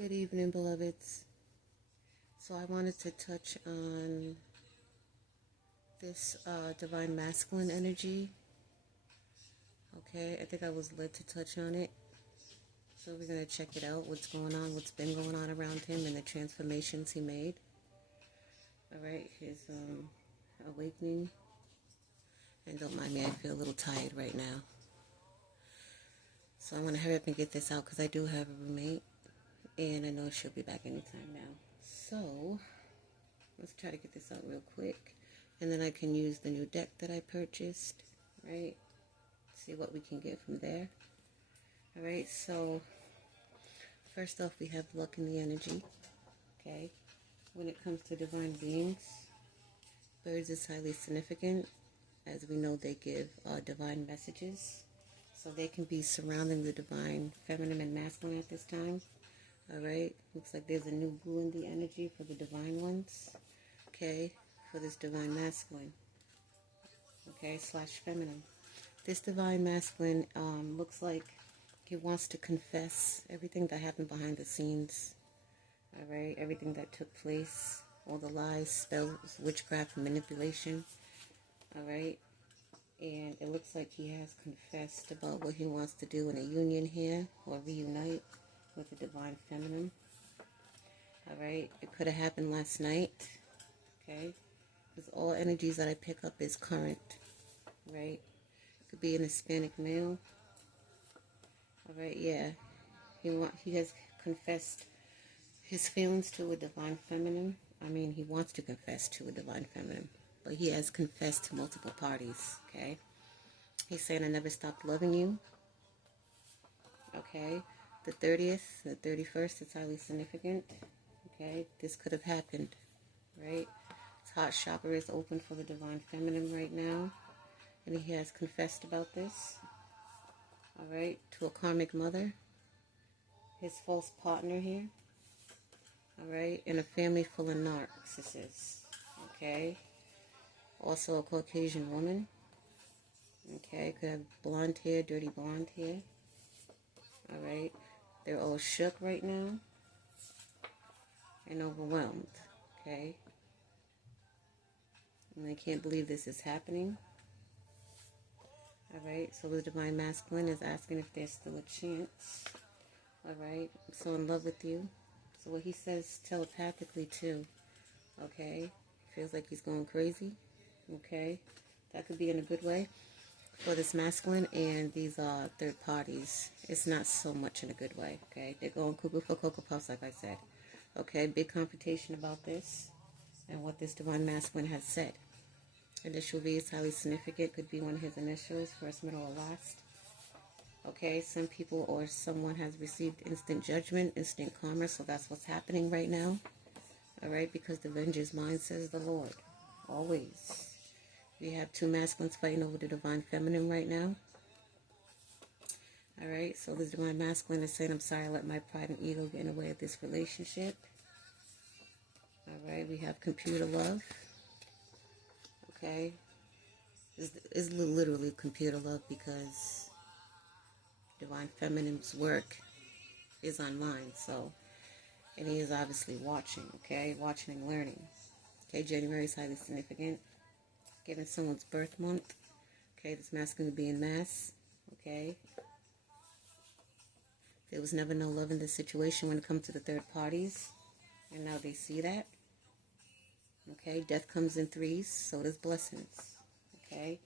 Good evening, beloveds. So I wanted to touch on this divine masculine energy. Okay, I think I was led to touch on it. So we're going to check it out, what's going on, what's been going on around him, and the transformations he made. Alright, his awakening. And don't mind me, I feel a little tired right now. So I want to hurry up and get this out because I do have a roommate. And I know she'll be back anytime now. So, let's try to get this out real quick. And then I can use the new deck that I purchased. Right? See what we can get from there. Alright, so first off we have luck in the energy. Okay? When it comes to divine beings, birds is highly significant. As we know, they give divine messages. So they can be surrounding the divine feminine and masculine at this time. Alright, looks like there's a new blue in the energy for the divine ones. Okay, for this divine masculine. Okay, / feminine. This divine masculine looks like he wants to confess everything that happened behind the scenes. Alright, everything that took place. All the lies, spells, witchcraft, manipulation. Alright, and it looks like he has confessed about what he wants to do in a union here, or reunite with the divine feminine. Alright, it could have happened last night. Okay, because all energies that I pick up is current. Right, it could be an Hispanic male. Alright, yeah, he has confessed his feelings to a divine feminine. I mean, he wants to confess to a divine feminine, but he has confessed to multiple parties. Okay, he's saying, I never stopped loving you. Okay, the 30th, the 31st is highly significant. Okay, this could have happened, right? His heart chakra is open for the divine feminine right now, and he has confessed about this. Alright, to a karmic mother, his false partner here. Alright, and a family full of narcissists. Okay, also a Caucasian woman. Okay, could have blonde hair, dirty blonde hair. Alright, they're all shook right now and overwhelmed. Okay, and they can't believe this is happening. Alright, so the divine masculine is asking if there's still a chance. Alright, I'm so in love with you. So what he says telepathically too. Okay, feels like he's going crazy. Okay, that could be in a good way for this masculine, and these third parties, it's not so much in a good way. Okay, they're going cuckoo for Cocoa Puffs, like I said. Okay, big confrontation about this and what this divine masculine has said. Initial V is highly significant, could be one of his initials, first, middle, or last. Okay, some people or someone has received instant judgment, instant karma, so that's what's happening right now. Alright, because the vengeance is mine, says the Lord. Always. We have two masculines fighting over the divine feminine right now. Alright, so the divine masculine is saying, I'm sorry I let my pride and ego get in the way of this relationship. Alright, we have computer love. Okay, it's literally computer love because divine feminine's work is online, so, and he is obviously watching, okay, watching and learning. Okay, January is highly significant, given someone's birth month. Okay, this masculine will be in mass. Okay, there was never no love in this situation when it comes to the third parties, and now they see that. Okay, death comes in threes, so does blessings. Okay,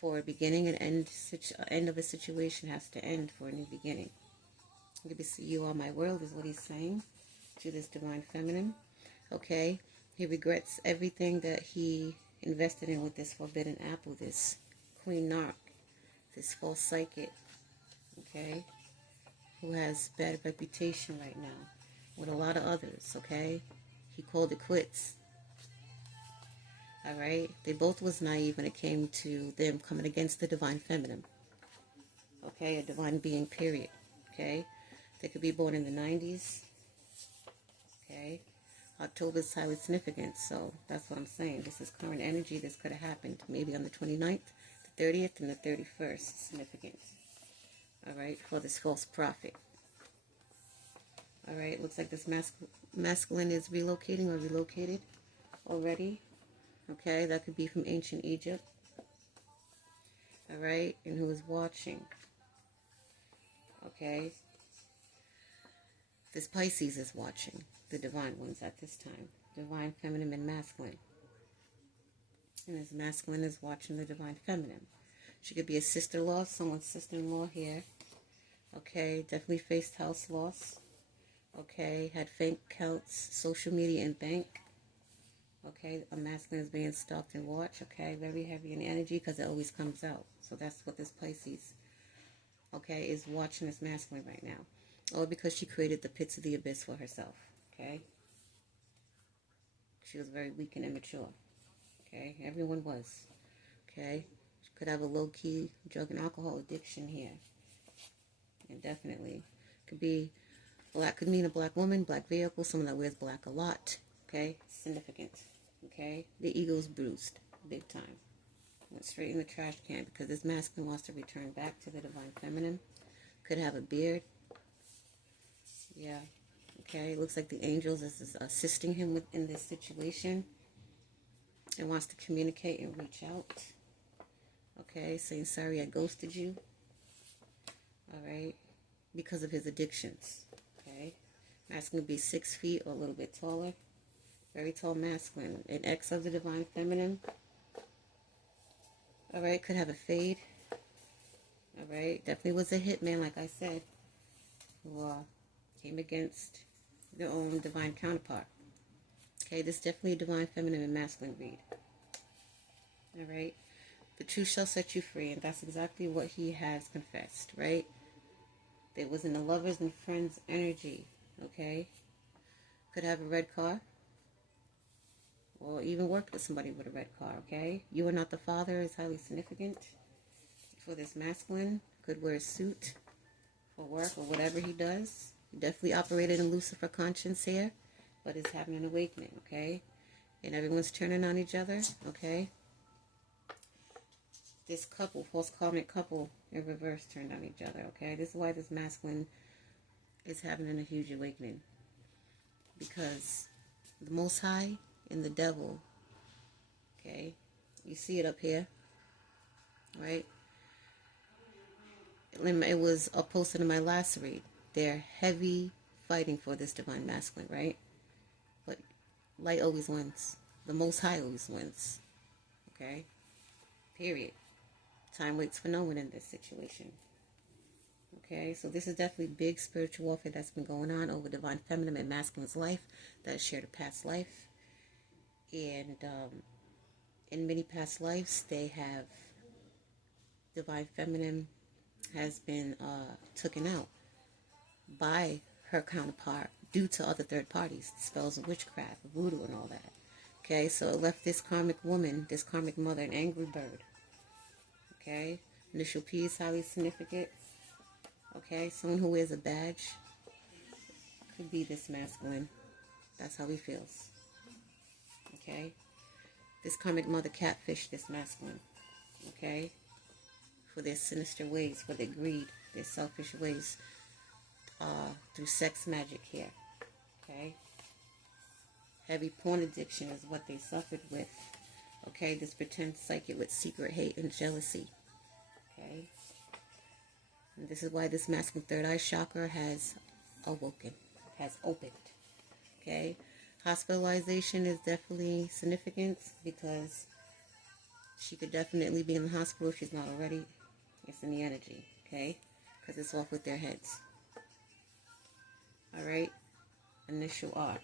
for a beginning and end of a situation has to end for a new beginning. Good to see you on my world is what he's saying to this divine feminine. Okay, he regrets everything that he invested in with this forbidden apple, this queen narc, this false psychic. Okay, who has bad reputation right now with a lot of others. Okay, he called it quits. Alright, they both was naive when it came to them coming against the divine feminine. Okay, a divine being, period. Okay, they could be born in the 90s. Okay, October is highly significant, so that's what I'm saying. This is current energy. This could have happened maybe on the 29th, the 30th, and the 31st. Significant. Alright, for this false prophet. Alright, It looks like this masculine is relocating or relocated already. Okay, that could be from ancient Egypt. All right, and who is watching. Okay, this Pisces is watching the divine ones at this time. Divine feminine and masculine. And this masculine is watching the divine feminine. She could be a sister-in-law, someone's sister-in-law here. Okay, definitely faced house loss. Okay, had bank accounts, social media, and bank. Okay, a masculine is being stalked and watched. Okay, very heavy in energy because it always comes out. So that's what this Pisces, okay, is watching this masculine right now. Or because she created the pits of the abyss for herself. Okay, she was very weak and immature. Okay, everyone was. Okay, she could have a low-key drug and alcohol addiction here. And definitely could be black, could mean a black woman, black vehicle, someone that wears black a lot. Okay, significant. Okay, the ego's bruised big time. Went straight in the trash can because this masculine wants to return back to the divine feminine. Could have a beard. Yeah. Okay, looks like the angels is assisting him in this situation and wants to communicate and reach out. Okay, saying sorry I ghosted you. All right, because of his addictions. Okay, masculine would be 6 feet or a little bit taller. Very tall masculine. An ex of the divine feminine. All right, could have a fade. All right, definitely was a hitman, like I said, who came against their own divine counterpart. Okay, this is definitely a divine feminine and masculine read. All right, the truth shall set you free, and that's exactly what he has confessed, right? It was in the lovers and friends energy, okay? Could have a red car, or even work with somebody with a red car, okay? You are not the father is highly significant for this masculine. Could wear a suit for work or whatever he does. Definitely operated in Lucifer conscience here, but is having an awakening, okay? And everyone's turning on each other, okay? This couple, false karmic couple, in reverse turned on each other, okay? This is why this masculine is having a huge awakening. Because the Most High and the devil, okay? You see it up here, right? It was posted in my last read. They're heavy fighting for this divine masculine, right? But light always wins. The Most High always wins, okay? Period. Time waits for no one in this situation. Okay, so this is definitely big spiritual warfare that's been going on over divine feminine and masculine's life that shared a past life. And in many past lives, they have divine feminine has been taken out by her counterpart due to other third parties, spells of witchcraft, voodoo, and all that. Okay, so it left this karmic woman, this karmic mother, an angry bird. Okay, initial P is highly significant. Okay, someone who wears a badge could be this masculine. That's how he feels. Okay, this karmic mother catfished this masculine. Okay, for their sinister ways, for their greed, their selfish ways, through sex magic here. Okay, heavy porn addiction is what they suffered with. Okay, this pretend psychic with secret hate and jealousy. Okay, and this is why this masculine third eye chakra has awoken, has opened. Okay, hospitalization is definitely significant because she could definitely be in the hospital if she's not already. It's in the energy, okay, because it's off with their heads. All right, initial R.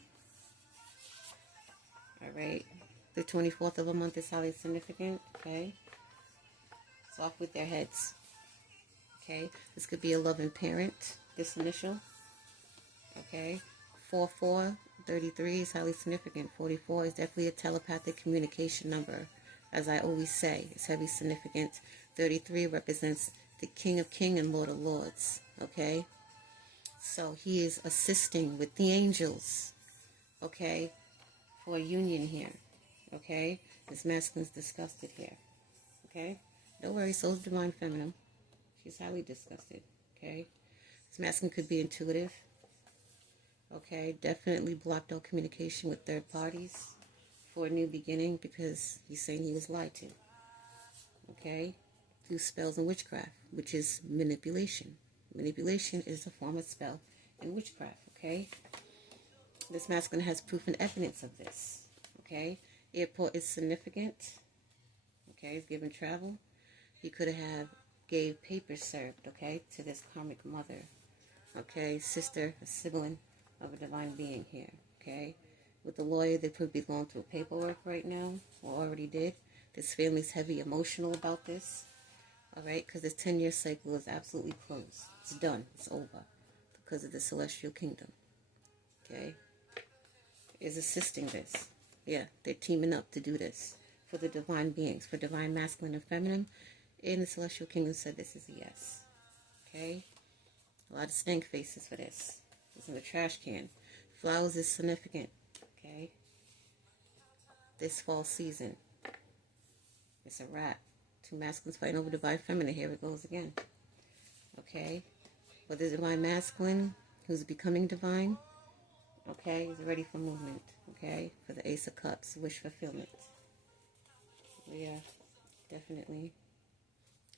All right, the 24th of a month is highly significant, okay. It's off with their heads. Okay, this could be a loving parent, this initial. Okay, 4433 is highly significant. 44 is definitely a telepathic communication number. As I always say, it's heavy significant. 33 represents the King of Kings and Lord of Lords. Okay, so he is assisting with the angels. Okay, for a union here. Okay, this masculine's disgusted here. Okay, don't worry, soul's divine feminine. She's highly disgusted, okay? This masculine could be intuitive, Okay, definitely blocked out communication with third parties for a new beginning because he's saying he was lied to. Okay, through spells and witchcraft, which is manipulation. Manipulation is a form of spell and witchcraft. Okay, this masculine has proof and evidence of this. Okay, airport is significant. Okay, he's given travel. He could have gave papers served, okay, to this karmic mother, okay, sister, a sibling of a divine being here, okay. With the lawyer, they could be going through paperwork right now, or already did. This family's heavy emotional about this, all right, because this 10-year cycle is absolutely closed. It's done. It's over because of the celestial kingdom, okay, is assisting this. Yeah, they're teaming up to do this for the divine beings, for divine masculine and feminine. And the celestial kingdom said this is a yes. Okay? A lot of stank faces for this. It's in the trash can. Flowers is significant. Okay? This fall season. It's a wrap. Two masculines fighting over divine feminine. Here it goes again. Okay? But the divine masculine, who's becoming divine, okay, is ready for movement. Okay? For the Ace of Cups, wish fulfillment. Yeah, definitely.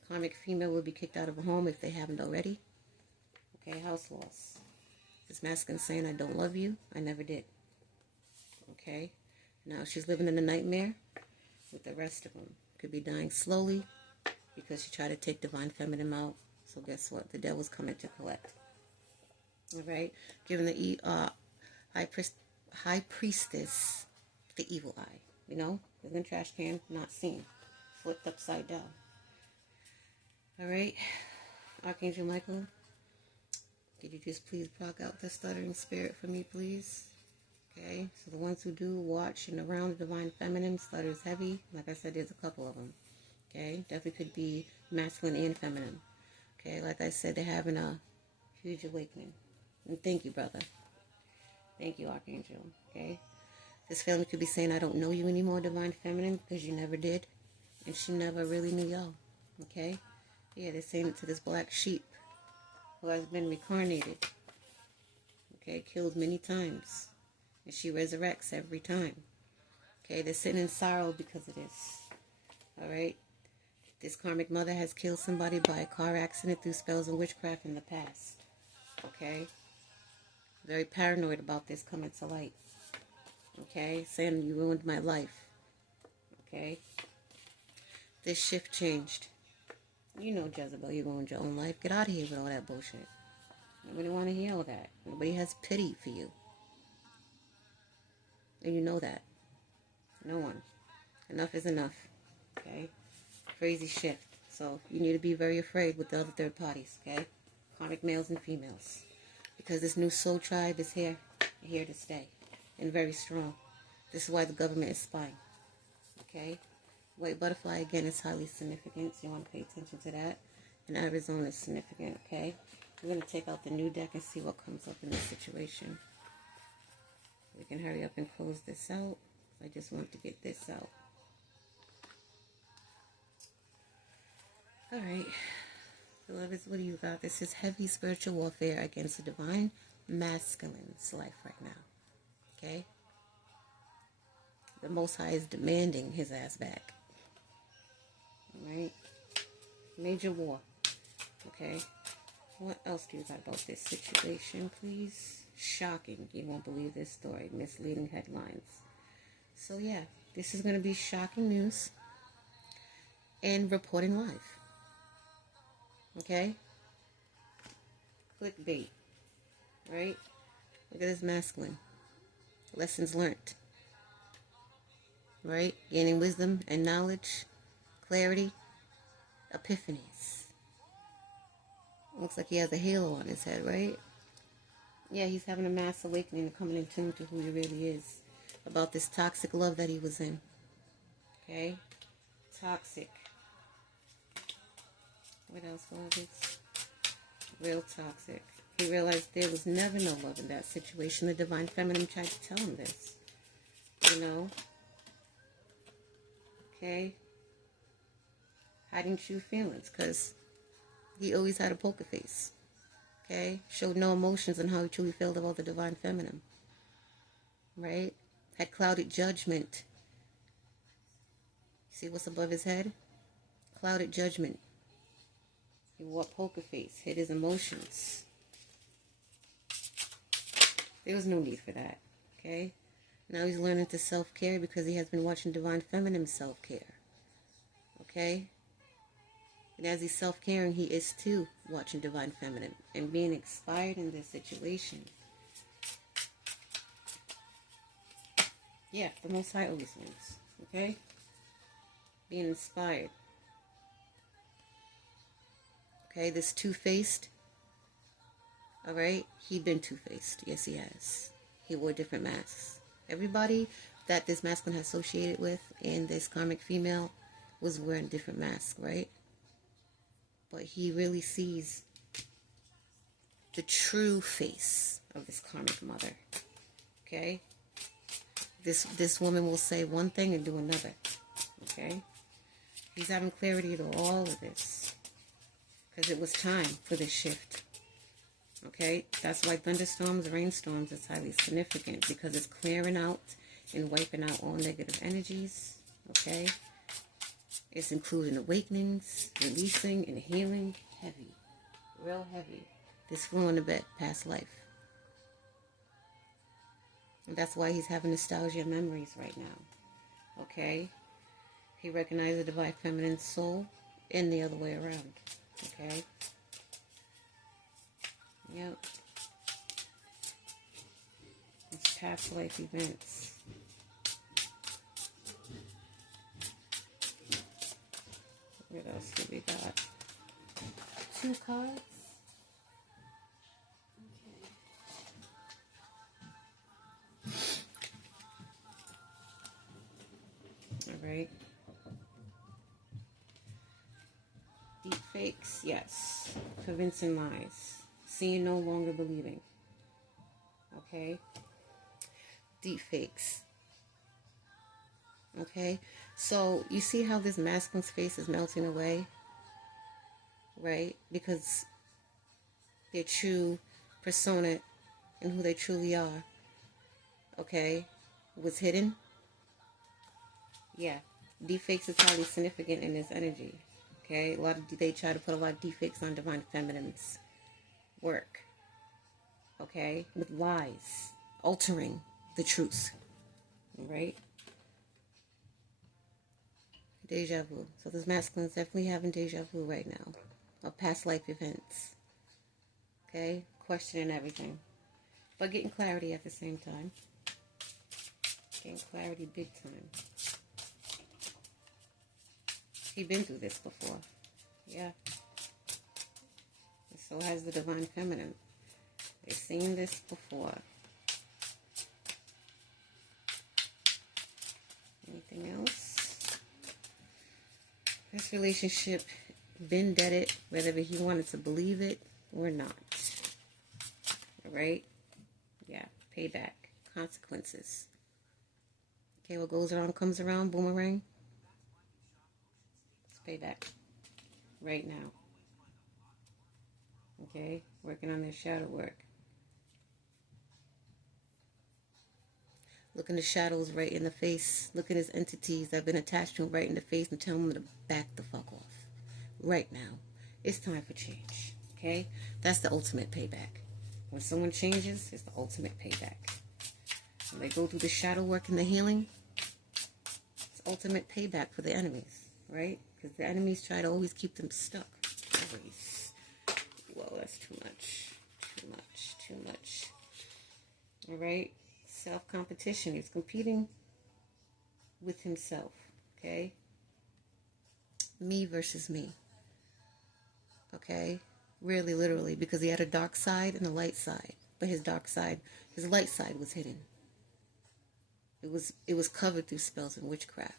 Karmic female will be kicked out of a home if they haven't already. Okay, house loss. This masculine saying, I don't love you. I never did. Okay, now she's living in a nightmare with the rest of them. Could be dying slowly because she tried to take divine feminine out. So guess what? The devil's coming to collect. All right, giving the high priestess the evil eye. You know, living trash can, not seen, flipped upside down. All right, Archangel Michael, could you just please block out the stuttering spirit for me, please? Okay, so the ones who do watch and around the divine feminine, stutters heavy. Like I said, there's a couple of them. Okay, definitely could be masculine and feminine. Okay, like I said, they're having a huge awakening. And thank you, brother. Thank you, Archangel. Okay, this family could be saying, I don't know you anymore, divine feminine, because you never did. And she never really knew y'all. Okay? Yeah, they're saying it to this black sheep who has been reincarnated. Okay, killed many times. And she resurrects every time. Okay, they're sitting in sorrow because of this. Alright? This karmic mother has killed somebody by a car accident through spells and witchcraft in the past. Okay? Very paranoid about this coming to light. Okay? Saying you ruined my life. Okay? This shift changed. You know, Jezebel, you ruined your own life. Get out of here with all that bullshit. Nobody want to hear all that. Nobody has pity for you. And you know that. No one. Enough is enough. Okay? Crazy shift. So you need to be very afraid with the other third parties. Okay? Karmic males and females. Because this new soul tribe is here to stay. And very strong. This is why the government is spying. Okay? White butterfly, again, is highly significant. So you want to pay attention to that. And Arizona is significant. Okay? We're going to take out the new deck and see what comes up in this situation. We can hurry up and close this out. I just want to get this out. Alright. Beloveds, what do you got? This is heavy spiritual warfare against the divine masculine's life right now. Okay? The Most High is demanding his ass back. Alright? Major war. Okay? What else do you got about this situation, please? Shocking. You won't believe this story. Misleading headlines. So, yeah. This is going to be shocking news. And reporting live. Okay? Clickbait. Right? Look at this masculine. Lessons learned. Right? Gaining wisdom and knowledge. Clarity. Epiphanies. Looks like he has a halo on his head, right? Yeah, he's having a mass awakening and coming in tune to who he really is. About this toxic love that he was in. Okay? Toxic. What else was it? Real toxic. He realized there was never no love in that situation. The divine feminine tried to tell him this. You know? Okay? Hiding true feelings, because he always had a poker face. Okay? Showed no emotions on how he truly felt about the divine feminine. Right? Had clouded judgment. See what's above his head? Clouded judgment. He wore a poker face, hid his emotions. There was no need for that. Okay? Now he's learning to self-care because he has been watching divine feminine self-care. Okay? And as he's self-caring, he is too watching divine feminine and being inspired in this situation. Yeah, the Most High always wins. Okay? Being inspired. Okay, this two-faced. Alright? He'd been two-faced. Yes, he has. He wore different masks. Everybody that this masculine has associated with and this karmic female was wearing different masks, right? But he really sees the true face of this karmic mother. Okay? This woman will say one thing and do another. Okay? He's having clarity to all of this. Because it was time for this shift. Okay? That's why thunderstorms, rainstorms is highly significant. Because it's clearing out and wiping out all negative energies. Okay? It's including awakenings, releasing, and healing. Heavy. Real heavy. This flow in the bed, past life. And that's why he's having nostalgia memories right now. Okay? He recognized the divine feminine soul and the other way around. Okay? Yep. It's past life events. What else do we got? 2 cards. Alright. Deep fakes, yes. Convincing lies. Seeing no longer believing. Okay? Deep fakes. Okay? So, you see how this masculine's face is melting away? Right? Because their true persona and who they truly are, okay, was hidden. Yeah, defakes is highly significant in this energy. Okay, they try to put a lot of defakes on divine feminine's work. Okay, with lies, altering the truth. Right? Deja vu. So this masculine is definitely having deja vu right now of past life events. Okay, questioning everything, but getting clarity at the same time. Getting clarity big time. He's been through this before. Yeah. And so has the divine feminine. They've seen this before. Anything else? This relationship been deaded, whether he wanted to believe it or not. Alright? Yeah. Payback. Consequences. Okay, what goes around comes around. Boomerang. Payback right now. Okay, working on their shadow work. Looking the shadows right in the face. Looking at his entities that have been attached to him right in the face and telling them to back the fuck off. Right now. It's time for change. Okay? That's the ultimate payback. When someone changes, it's the ultimate payback. When they go through the shadow work and the healing, it's ultimate payback for the enemies. Right? Because the enemies try to always keep them stuck. Always. Whoa, that's too much. Too much. Too much. Alright? Self-competition. He's competing with himself. Okay? Me versus me. Okay? Really, literally. Because he had a dark side and a light side. But his dark side, his light side was hidden. It was covered through spells and witchcraft.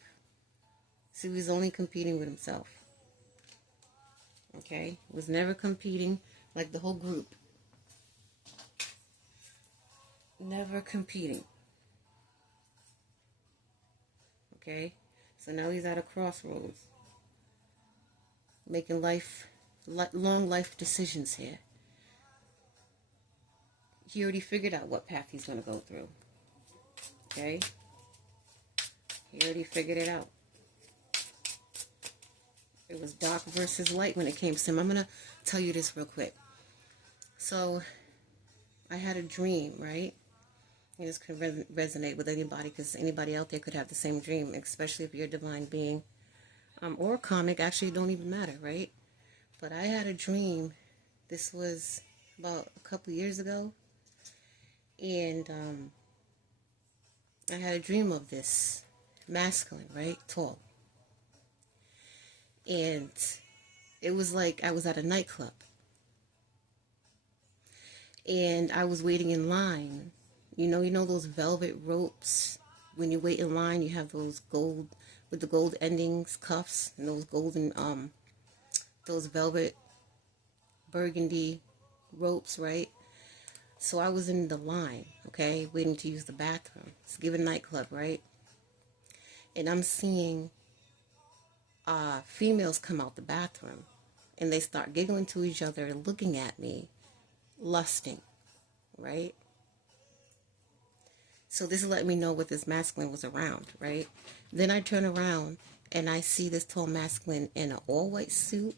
So he was only competing with himself. Okay? Was never competing like the whole group. Never competing. Okay? So now he's at a crossroads. Making long life decisions here. he already figured out what path he's going to go through. Okay? He already figured it out. It was dark versus light when it came to him. I'm going to tell you this real quick. So, I had a dream, right? And this could resonate with anybody, because anybody out there could have the same dream, especially if you're a divine being. Or a comic, actually it don't even matter, right? But I had a dream. This was about a couple years ago. And I had a dream of this masculine, right? Tall. And it was like I was at a nightclub. And I was waiting in line. You know those velvet ropes? When you wait in line, you have those gold, with the gold endings, cuffs, and those golden, those velvet burgundy ropes, right? So I was in the line, okay, waiting to use the bathroom. It's a given nightclub, right? And I'm seeing females come out the bathroom, and they start giggling to each other and looking at me, lusting, right? So this let me know what this masculine was around, right? Then I turn around and I see this tall masculine in an all-white suit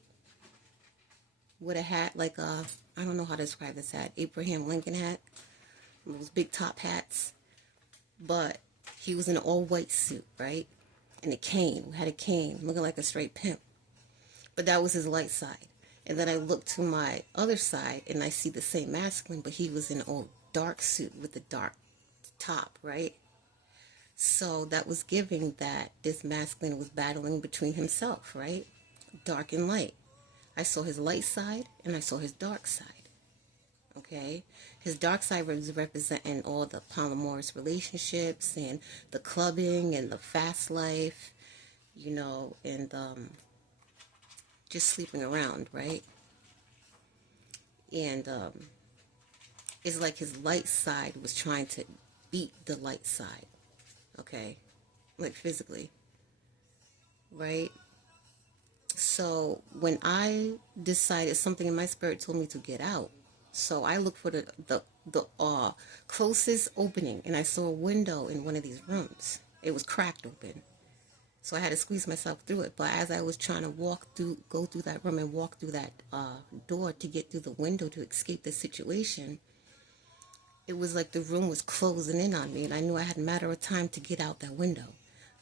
with a hat like a, I don't know how to describe this hat, Abraham Lincoln hat, those big top hats. But he was in an all-white suit, right? And a cane, had a cane, looking like a straight pimp. But that was his light side. And then I look to my other side and I see the same masculine, but he was in an all dark suit with the dark top, right? So that was giving that this masculine was battling between himself, right? Dark and light. I saw his light side and I saw his dark side. Okay? His dark side was representing all the polyamorous relationships and the clubbing and the fast life, and just sleeping around, right? And it's like his light side was trying to beat the light side, okay? Like physically, right? So when I decided, something in my spirit told me to get out. So I looked for the closest opening, and I saw a window in one of these rooms. It was cracked open. So I had to squeeze myself through it. But as I was trying to go through that room and walk through that door to get through the window to escape the situation, it was like the room was closing in on me, and I knew I had a matter of time to get out that window.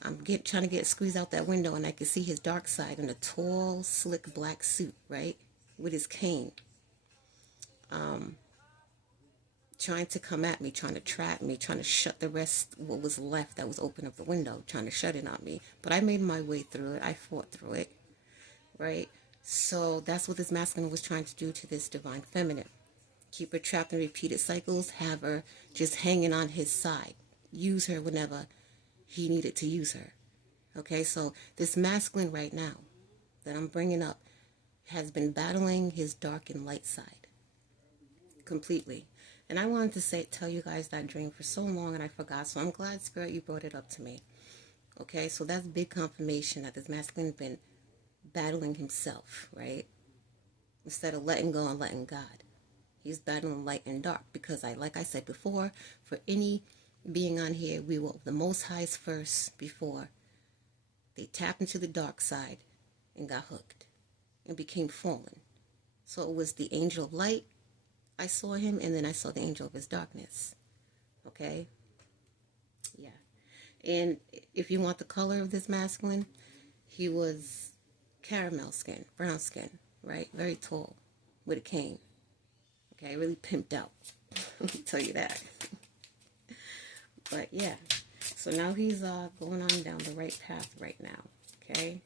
I'm trying to squeeze out that window, and I could see his dark side in a tall, slick black suit, right, with his cane, trying to come at me, trying to trap me, trying to shut the rest, what was left that was open of the window, trying to shut it on me. But I made my way through it. I fought through it, right? So that's what this masculine was trying to do to this divine feminine. Keep her trapped in repeated cycles, have her just hanging on his side. Use her whenever he needed to use her. Okay, so this masculine right now that I'm bringing up has been battling his dark and light side completely. And I wanted to tell you guys that dream for so long, and I forgot. So I'm glad, Spirit, you brought it up to me. Okay, so that's big confirmation that this masculine has been battling himself, right? Instead of letting go and letting God. He's battling light and dark, because like I said before, for any being on here, we will the Most High's first before they tapped into the dark side and got hooked and became fallen. So it was the angel of light. I saw him, and then I saw the angel of his darkness. Okay? Yeah. And if you want the color of this masculine, he was caramel skin, brown skin, right? Very tall, with a cane. Okay, really pimped out. Let me tell you that. But yeah, so now he's going on down the right path right now. Okay.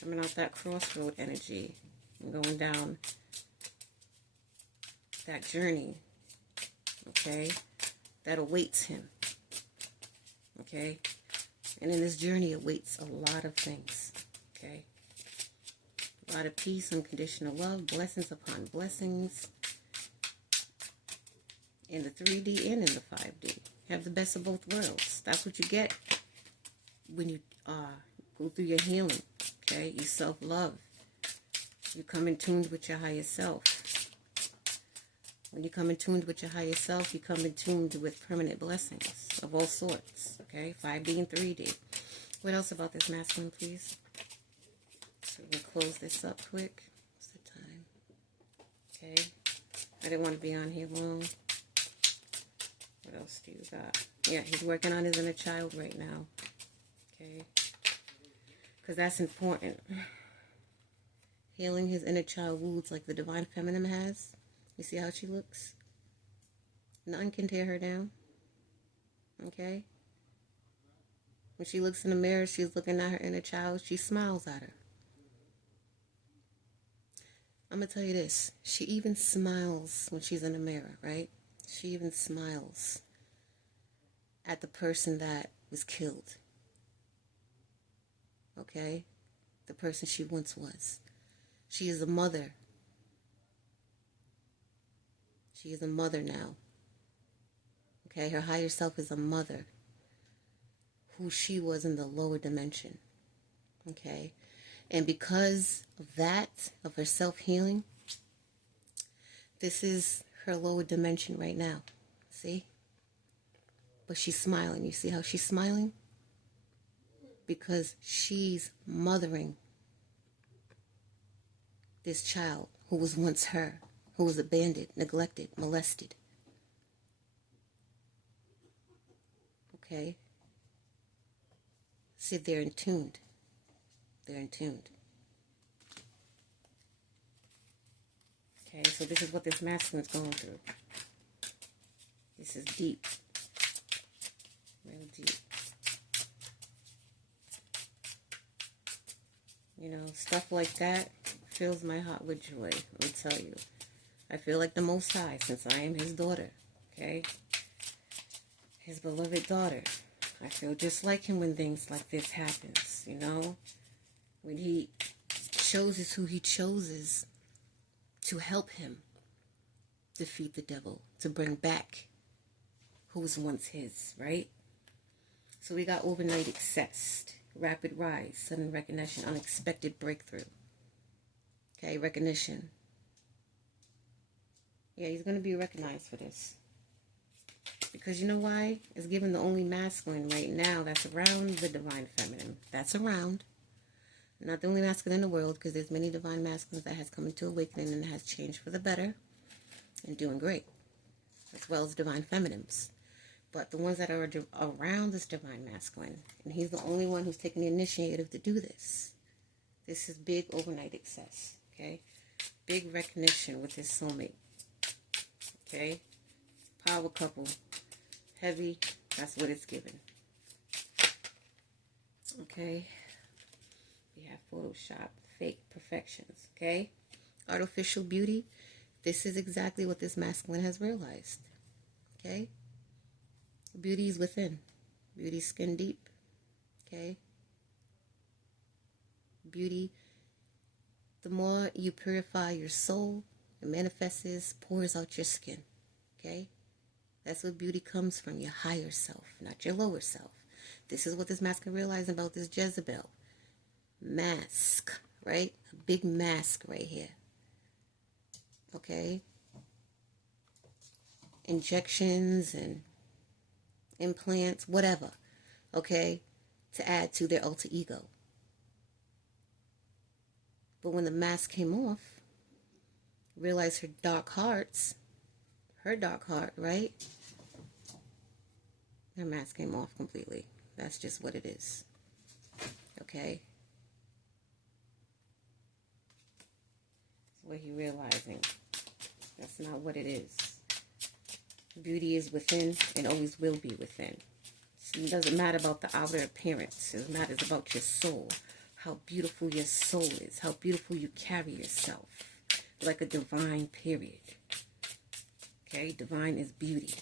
Coming out that crossroad energy and going down that journey. Okay, that awaits him. Okay, and in this journey awaits a lot of things. Okay. A lot of peace, unconditional love, blessings upon blessings. In the 3D and in the 5D. Have the best of both worlds. That's what you get when you go through your healing. Okay? You self-love. You come in tuned with your higher self. When you come in tuned with your higher self, you come in tuned with permanent blessings of all sorts. Okay, 5D and 3D. What else about this masculine, please? So we can close this up quick. What's the time? Okay. I didn't want to be on here long. What else do you got? Yeah, he's working on his inner child right now. Okay. Because that's important. Healing his inner child wounds like the divine feminine has. You see how she looks? Nothing can tear her down. Okay? When she looks in the mirror, she's looking at her inner child. She smiles at her. I'm going to tell you this. She even smiles when she's in the mirror, right? She even smiles at the person that was killed. Okay? The person she once was. She is a mother. She is a mother now. Okay? Her higher self is a mother. Who she was in the lower dimension. Okay? And because of that, of her self-healing, this is her lower dimension right now. See? But she's smiling. You see how she's smiling? Because she's mothering this child who was once her, who was abandoned, neglected, molested. Okay? See, they're in tuned. They're in tuned. Okay, so this is what this masculine's going through. This is deep. Real deep. You know, stuff like that fills my heart with joy, let me tell you. I feel like the Most High, since I am his daughter, okay? His beloved daughter. I feel just like him when things like this happens, you know? When he chooses who he chooses to help him defeat the devil, to bring back who was once his, right? So we got overnight accessed, rapid rise, sudden recognition, unexpected breakthrough. Okay, recognition. Yeah, he's going to be recognized for this. Because you know why? It's given the only masculine right now that's around the divine feminine. That's around. Not the only masculine in the world, because there's many divine masculines that has come into awakening and has changed for the better and doing great, as well as divine feminines. But the ones that are around this divine masculine, and he's the only one who's taking the initiative to do this. This is big overnight access, okay? Big recognition with his soulmate, okay? Power couple, heavy, that's what it's given. Okay? We have Photoshop, fake perfections, okay? Artificial beauty, this is exactly what this masculine has realized, okay? Beauty is within. Beauty skin deep, okay? Beauty, the more you purify your soul, it manifests, pours out your skin, okay? That's what beauty comes from, your higher self, not your lower self. This is what this masculine realized about this Jezebel. Mask, right? A big mask right here. Okay? Injections and implants, whatever. Okay? To add to their alter ego. But when the mask came off, realized her dark heart, right? Her mask came off completely. That's just what it is. Okay? What he realizing. That's not what it is. Beauty is within and always will be within. So it doesn't matter about the outer appearance. It matters about your soul. How beautiful your soul is. How beautiful you carry yourself. Like a divine, period. Okay? Divine is beauty.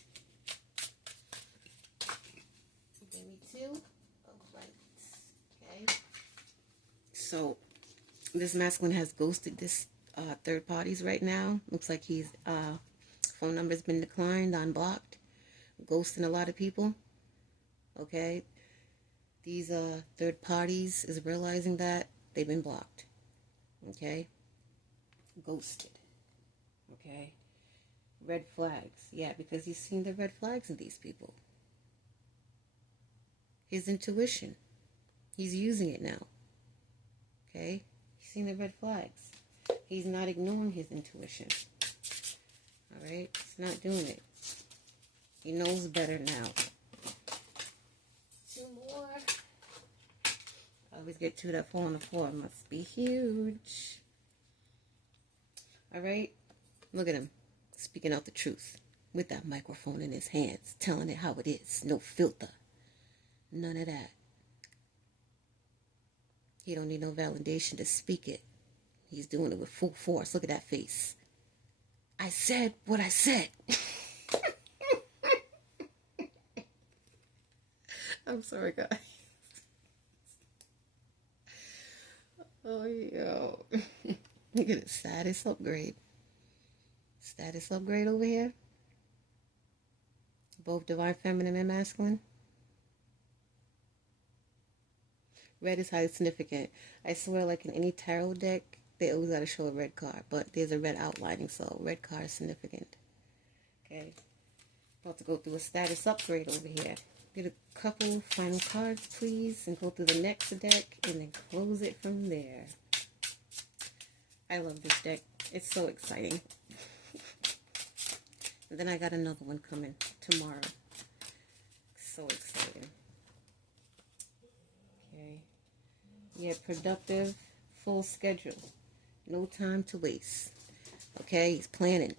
Give me two. Oh, right. Okay? So, this masculine has ghosted this third parties right now. Looks like he's phone number's been declined, unblocked, ghosting a lot of people. Okay, these third parties is realizing that they've been blocked. Okay, ghosted. Okay? Red flags. Yeah, because he's seen the red flags in these people. His intuition. He's using it now. Okay? He's seen the red flags. He's not ignoring his intuition. Alright? He's not doing it. He knows better now. 2 more. I always get 2 that fall on the floor. It must be huge. Alright? Look at him. Speaking out the truth. With that microphone in his hands. Telling it how it is. No filter. None of that. He don't need no validation to speak it. He's doing it with full force. Look at that face. I said what I said. I'm sorry, guys. Oh, yo. Look at the status upgrade. Status upgrade over here. Both divine feminine and masculine. Red is highly significant. I swear, like in any tarot deck, they always got to show a red card. But there's a red outlining, so red card is significant. Okay. About to go through a status upgrade over here. Get a couple final cards, please, and go through the next deck, and then close it from there. I love this deck. It's so exciting. And then I got another one coming tomorrow. So exciting. Okay. Yeah, productive, full schedule. No time to waste. Okay, he's planning.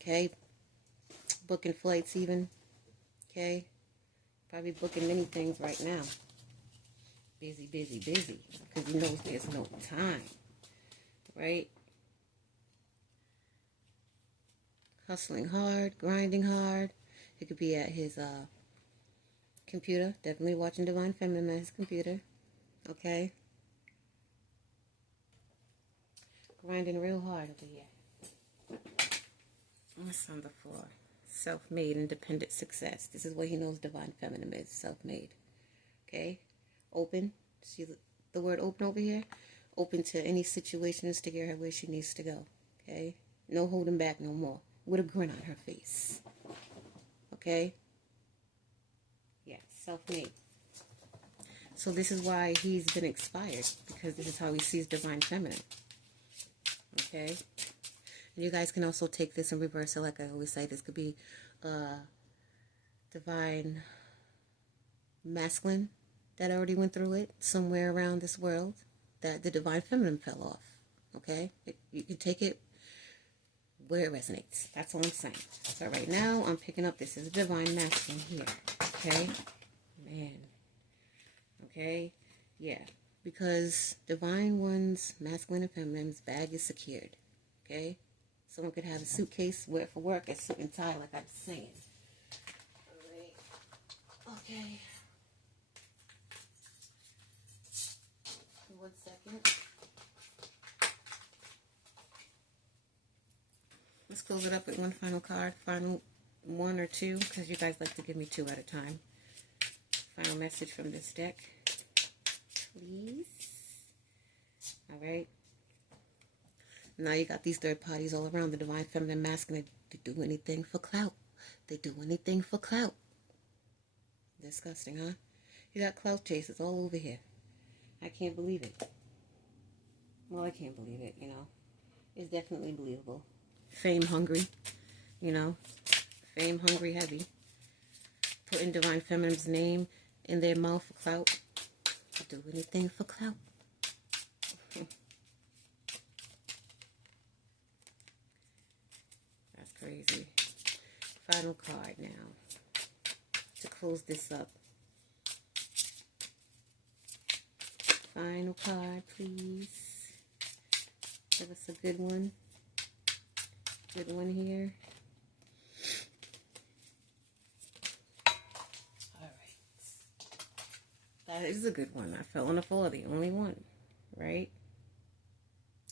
Okay. Booking flights even. Okay. Probably booking many things right now. Busy, busy, busy. Because he knows there's no time. Right? Hustling hard, grinding hard. He could be at his computer. Definitely watching Divine Feminine at his computer. Okay? Grinding real hard over here. What's on the floor? Self-made, independent success. This is what he knows Divine Feminine is. Self-made. Okay? Open. See the word open over here? Open to any situations to get her where she needs to go. Okay? No holding back no more. With a grin on her face. Okay? Yeah, self-made. So this is why he's been expired. Because this is how he sees Divine Feminine. Okay? And you guys can also take this and reverse it. Like I always say, this could be Divine Masculine that already went through it somewhere around this world. That the Divine Feminine fell off. Okay? You can take it where it resonates. That's all I'm saying. So right now, I'm picking up, this is Divine Masculine here. Okay? Man. Okay? Yeah. Because Divine One's Masculine and Feminine's bag is secured. Okay? Someone could have a suitcase, wear it for work, a suit and tie, like I'm saying. Alright. Okay. 1 second. Let's close it up with one final card. Final 1 or 2, because you guys like to give me 2 at a time. Final message from this deck. Please. Alright. Now you got these third parties all around. The Divine Feminine Masculine. They do anything for clout. They do anything for clout. Disgusting, huh? You got clout chasers all over here. I can't believe it. Well, I can't believe it, you know. It's definitely believable. Fame hungry, you know. Fame hungry heavy. Putting Divine Feminine's name in their mouth for clout. Do anything for clout. That's crazy. Final card now. To close this up. Final card, please. Give us a good one. Good one here. Alright. That is a good one. I fell on the floor, the only one. Right?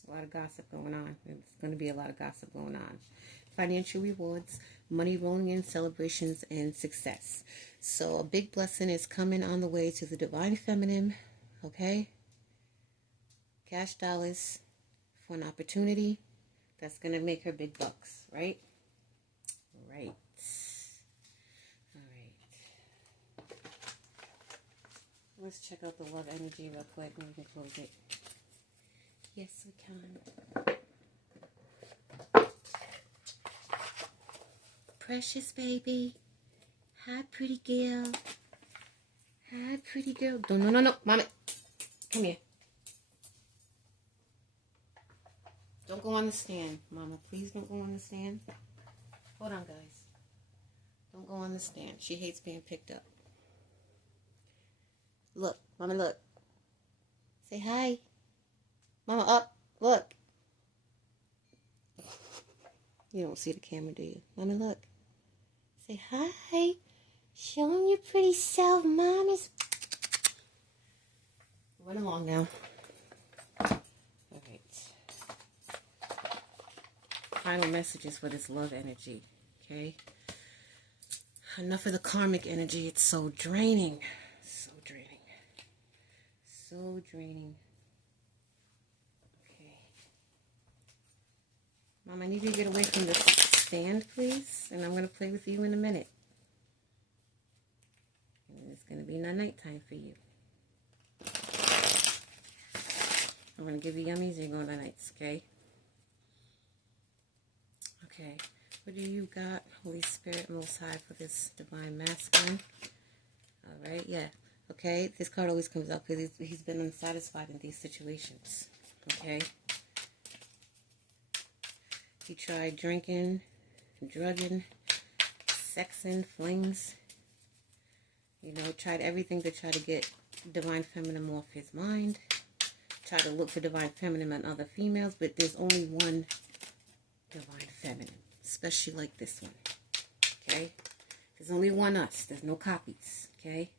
A lot of gossip going on. There's going to be a lot of gossip going on. Financial rewards, money rolling in, celebrations, and success. So a big blessing is coming on the way to the Divine Feminine. Okay? Cash dollars for an opportunity. That's going to make her big bucks, right? Right. All right. Let's check out the love energy real quick and we can close it. Yes, we can. Precious baby. Hi, pretty girl. Hi, pretty girl. No. Mommy. Come here. Don't go on the stand. Mama, please don't go on the stand. Hold on, guys. Don't go on the stand. She hates being picked up. Look. Mama, look. Say hi. Mama, up. Look. You don't see the camera, do you? Mama, look. Say hi. Show them your pretty self, Mama's. Run along now. All right. Final messages for this love energy, okay? Enough of the karmic energy. It's so draining. So draining. So draining. Okay. Mom, I need you to get away from the stand, please. And I'm going to play with you in a minute. And it's going to be nighttime for you. I'm going to give you yummies and you're going to nights, okay? Okay. What do you got, Holy Spirit Most High, for this Divine Masculine? All right, yeah. Okay, this card always comes up because he's been unsatisfied in these situations. Okay? He tried drinking, drugging, sexing, flings. You know, tried everything to try to get Divine Feminine off his mind. Tried to look for Divine Feminine and other females, but there's only one Divine Feminine, especially like this one. Okay? There's only one us. There's no copies. Okay?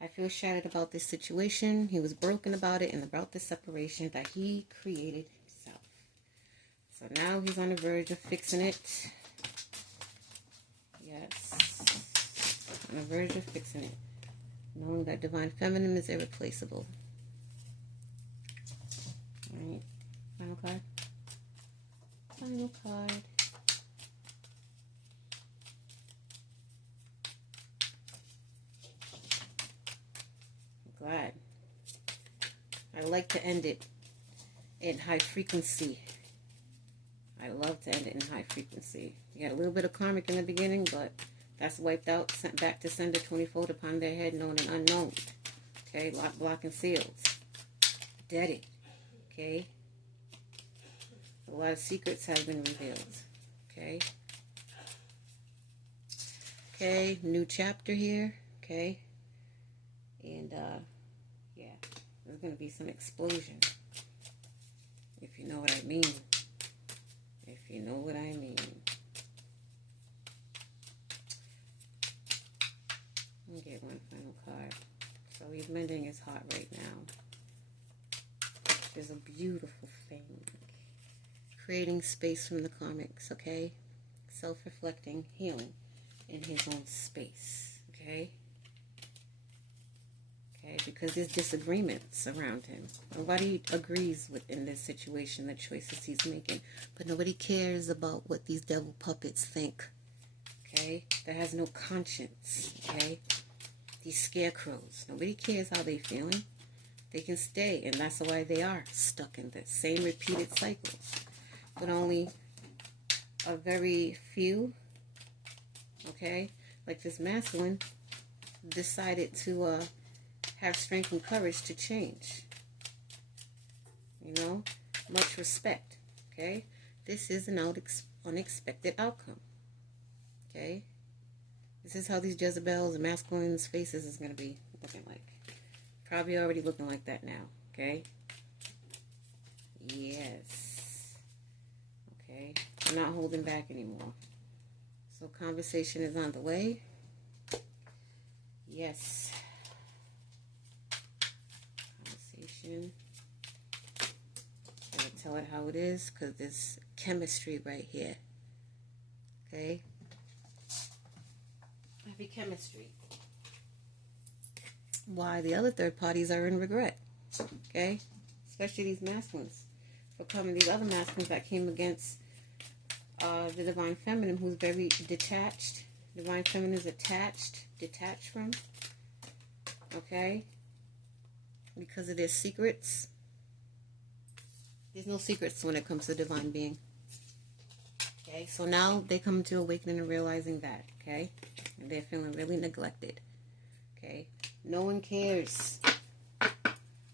I feel shattered about this situation. He was broken about it and about the separation that he created himself. So now he's on the verge of fixing it. Yes. On the verge of fixing it. Knowing that Divine Feminine is irreplaceable. Alright. Final card. Final card. Glad. I like to end it in high frequency. I love to end it in high frequency. You got a little bit of karmic in the beginning, but that's wiped out, sent back to sender 20-fold upon their head, known and unknown. Okay, lock, block, and sealed. Deaded. Okay. A lot of secrets have been revealed. Okay. Okay, new chapter here. Okay. And, yeah, there's going to be some explosion. If you know what I mean. If you know what I mean. Let me get one final card. So he's mending his heart right now. There's a beautiful thing. Creating space from the karmics, okay? Self-reflecting, healing in his own space, okay? Okay, because there's disagreements around him. Nobody agrees with in this situation the choices he's making, but nobody cares about what these devil puppets think. Okay, that has no conscience. Okay, these scarecrows. Nobody cares how they're feeling. They can stay, and that's why they are stuck in the same repeated cycles. But only a very few. Okay, like this masculine decided to have strength and courage to change. You know, much respect. Okay, this is an unexpected outcome. Okay, this is how these Jezebels and masculines' faces is going to be looking like. Probably already looking like that now. Okay. Yes. Okay. I'm not holding back anymore. So conversation is on the way. Yes. Conversation. I'm going to tell it how it is because there's chemistry right here. Okay. Heavy chemistry. Why the other third parties are in regret. Okay. Especially these masculines. for coming. These other masculines that came against the Divine Feminine, who's very detached. Divine Feminine is detached from. Okay? Because of their secrets. There's no secrets when it comes to Divine Being. Okay? So now they come to awakening and realizing that. Okay? And they're feeling really neglected. Okay? No one cares.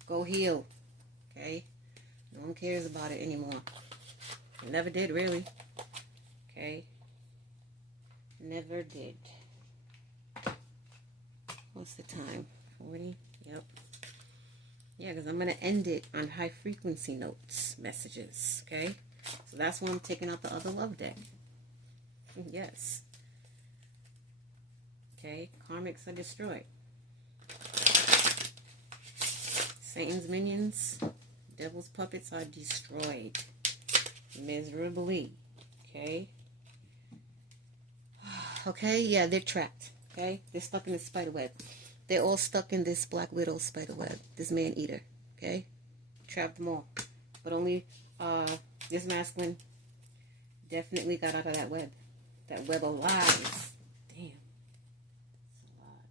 Go heal. Okay? No one cares about it anymore. Never did, really. Okay? Never did. What's the time? 40? Yep. Yeah, because I'm going to end it on high frequency notes, messages. Okay? So that's why I'm taking out the other love deck. Yes. Okay? Karmics are destroyed. Satan's minions, devil's puppets are destroyed. Miserably. Okay? Okay, yeah, they're trapped. Okay? They're stuck in the spider web. They're all stuck in this Black Widow spider web. This man-eater. Okay? Trapped them all. But only this masculine definitely got out of that web. That web of lies. Damn. That's a lot.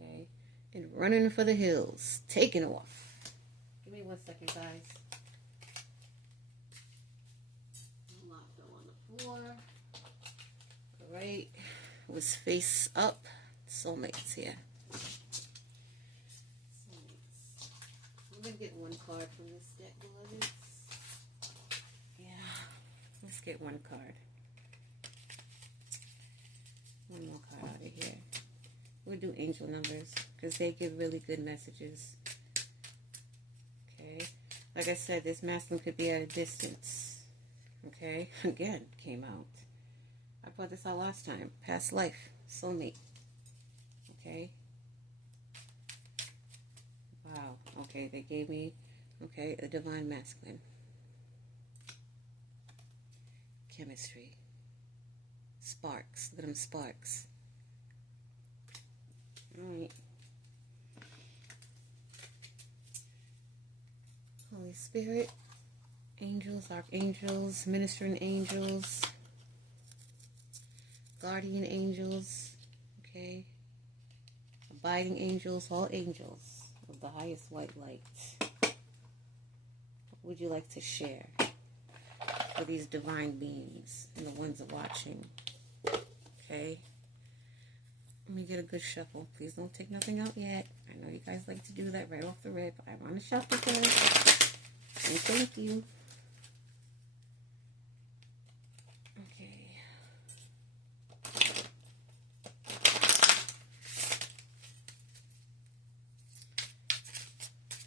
Okay? And running for the hills. Taking off. Give me 1 second, guys. Locked on the floor. Alright. Was face up. Soulmates here. Soulmates. I'm going to get one card from this deck, beloveds. Yeah. Let's get one card. One more card out of here. We'll do angel numbers because they give really good messages. Okay. Like I said, this masculine could be at a distance. Okay. Again, came out. I brought this out last time. Past life. Soulmate. Okay. Wow. Okay, they gave me, okay, a divine masculine. Chemistry. Sparks. Look at them sparks. Alright. Holy Spirit. Angels, archangels, ministering angels. Guardian angels. Okay. Abiding angels, all angels of the highest white light. What would you like to share for these divine beings and the ones that are watching? Okay. Let me get a good shuffle. Please don't take nothing out yet. I know you guys like to do that right off the rip. I want to shuffle first. And thank you.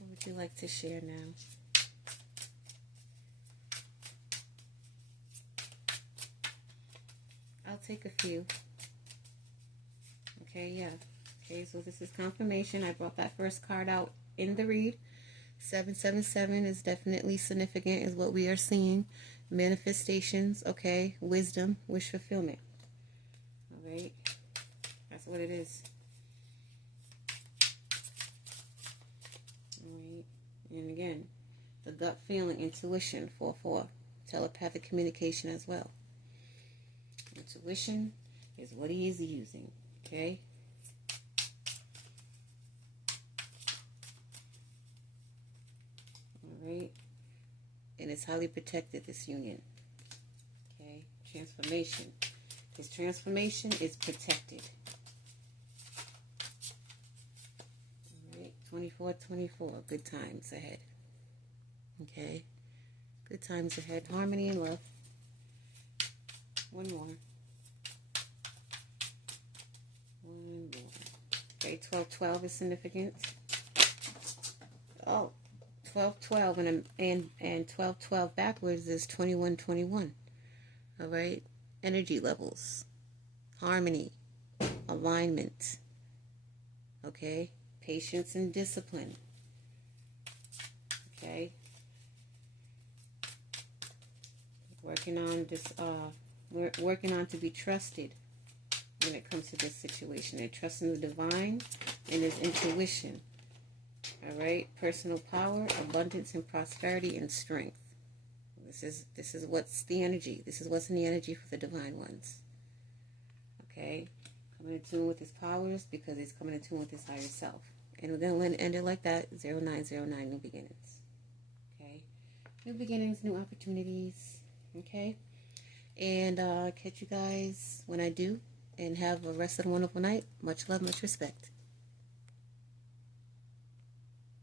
Would you like to share now? I'll take a few. Okay, yeah. Okay, so this is confirmation. I brought that first card out in the read. 777 is definitely significant, is what we are seeing. Manifestations, okay. Wisdom, wish fulfillment. All right. That's what it is. Alright, and again, the gut feeling, intuition, 4-4, telepathic communication as well. Intuition is what he is using, okay? Alright, and it's highly protected, this union, okay? Transformation. His transformation is protected. 24, good times ahead. Okay, good times ahead. Harmony and love. One more. Okay, 12-12 is significant. Oh, 12-12 and 12-12 backwards is 21-21. All right, energy levels, harmony, alignment. Okay. Patience and discipline. Okay. Working on this, we're working on to be trusted when it comes to this situation. And trusting the divine and his intuition. All right, personal power, abundance, and prosperity and strength. This is what's the energy. This is what's in the energy for the divine ones. Okay, coming in tune with his powers because he's coming in tune with his higher self. And we're going to end it like that, 0909, new beginnings. Okay, new beginnings, new opportunities. Okay, and catch you guys when I do. And have a rest of a wonderful night. Much love, much respect.